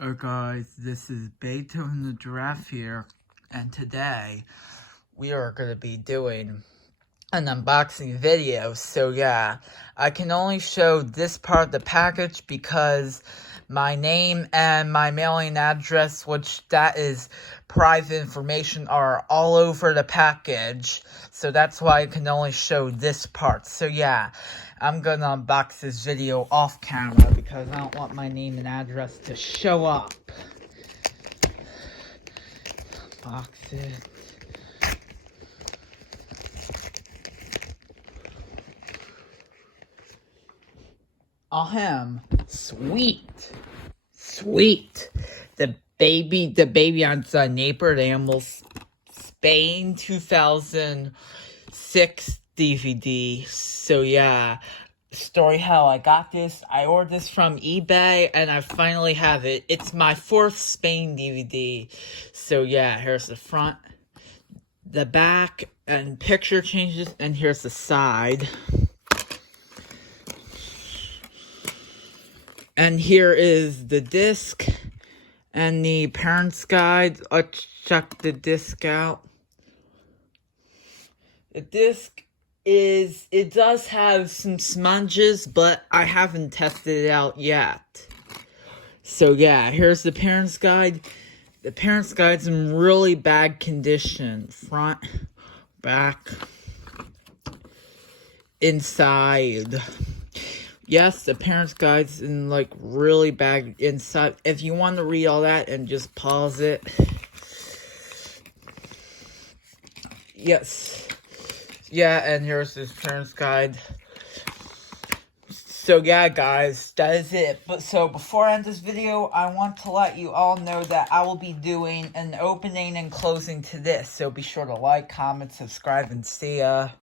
Alright guys, this is Beethoven the Giraffe here, and today we are going to be doing an unboxing video. So yeah, I can only show this part of the package because my name and my mailing address, which that is private information, are all over the package. So that's why I can only show this part. So yeah, I'm gonna unbox this video off camera because I don't want my name and address to show up. Box it. Ahem. Sweet. Sweet. The baby on the Neighborhood Animals Spain 2006 DVD. So yeah, story how I got this. I ordered this from eBay and I finally have it. It's my 4th Spain DVD. So yeah, here's the front, the back, and picture changes, and here's the side. And here is the disc and the parent's guide. Let's check the disc out. The disc it does have some smudges, but I haven't tested it out yet. So yeah, here's the parent's guide. The parent's guide's in really bad condition. Front, back, inside. Yes, the parent's guide's in like really bad inside. If you want to read all that, and just pause it. Yes. Yeah, and here's his parent's guide. So yeah, guys, that is it. But so before I end this video, I want to let you all know that I will be doing an opening and closing to this. So be sure to like, comment, subscribe, and see ya.